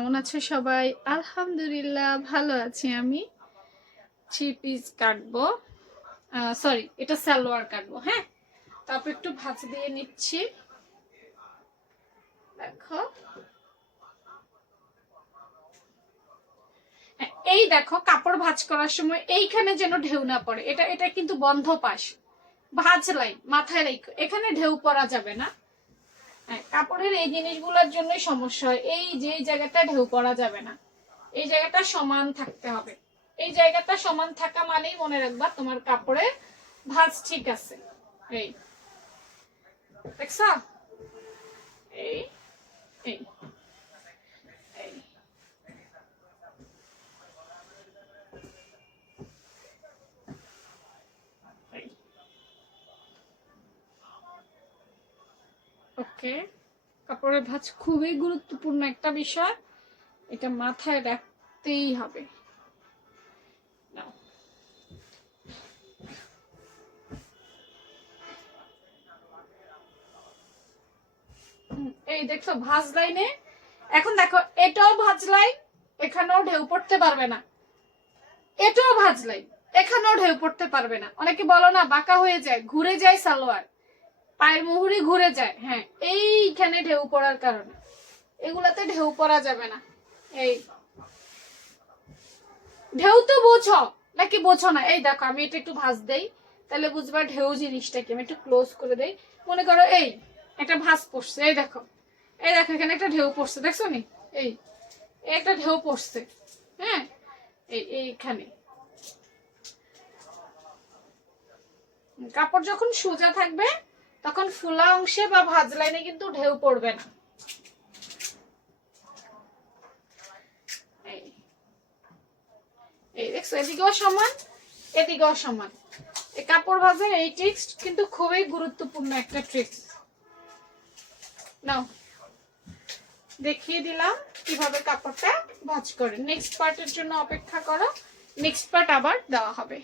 কেমন আছো সবাই? আলহামদুলিল্লাহ ভালো আছি আমি। 3 পিস কাটবো, সরি এটা সালোয়ার কাটবো। হ্যাঁ, তারপর একটু ভাঁজ দিয়ে নিচ্ছি। দেখো, এই দেখো কাপড় ভাঁজ করার সময় এইখানে যেন ঢেউ না পড়ে, এটা এটা কিন্তু বন্ধ পাশ, ভাঁজ লাইন মাথায় রেখো, এখানে ঢেউ পড়া যাবে না। কাপড়ের এই জিনিসগুলোর জন্যই সমস্যা হয়, এই যে জায়গাটা ঢেউ পড়া যাবে না, এই জায়গাটা সমান থাকতে হবে। এই জায়গাটা সমান থাকা মানেই মনে রাখবা তোমার কাপড়ে ভাঁজ ঠিক আছে। এই দেখছো, এই এই এই ওকে। কাপড়ের ভাঁজ খুবই গুরুত্বপূর্ণ একটা বিষয়, এটা মাথায় রাখতেই হবে। এই দেখছো ভাঁজ লাইনে, এখন দেখো এটাও ভাঁজ লাইন, এখানেও ঢেউ পড়তে পারবে না। এটাও ভাঁজ লাইন, এখানেও ঢেউ পড়তে পারবে না। অনেকে বলো না বাঁকা হয়ে যায়, ঘুরে যায় সালোয়ার, পায়ের মুহুরি ঘুরে যায়। হ্যাঁ, এইখানে ঢেউ পড়ার কারণে এগুলাতে ঢেউ পড়া যাবে না। এই ঢেউ তো বোঝো নাকি বোঝো না? এই দেখো আমি এটা একটু ভাঁজ দেই, তাহলে বুঝবা ঢেউ জিনিসটা কি। আমি একটু ক্লোজ করে দেই, মনে করো এই একটা ভাঁজ পড়ছে, এই দেখো, এই দেখো এখানে একটা ঢেউ পড়ছে, দেখছো নি? এই একটা ঢেউ পড়ছে। হ্যাঁ, এইখানে কাপড় যখন সোজা থাকবে তখন ফুলা অংশে বা ভাঁজ লাইনে কিন্তু ঢেউ পড়বে না। এই দেখছো, এদিকেও সমান এদিকেও সমান। এই কাপড় ভাঁজের এই ট্রিক্স কিন্তু খুবই গুরুত্বপূর্ণ একটা ট্রিক্স। নাও দেখিয়ে দিলাম কিভাবে কাপড়টা ভাঁজ করে। নেক্সট পার্টের জন্য অপেক্ষা করো, নেক্সট পার্ট আবার দেওয়া হবে।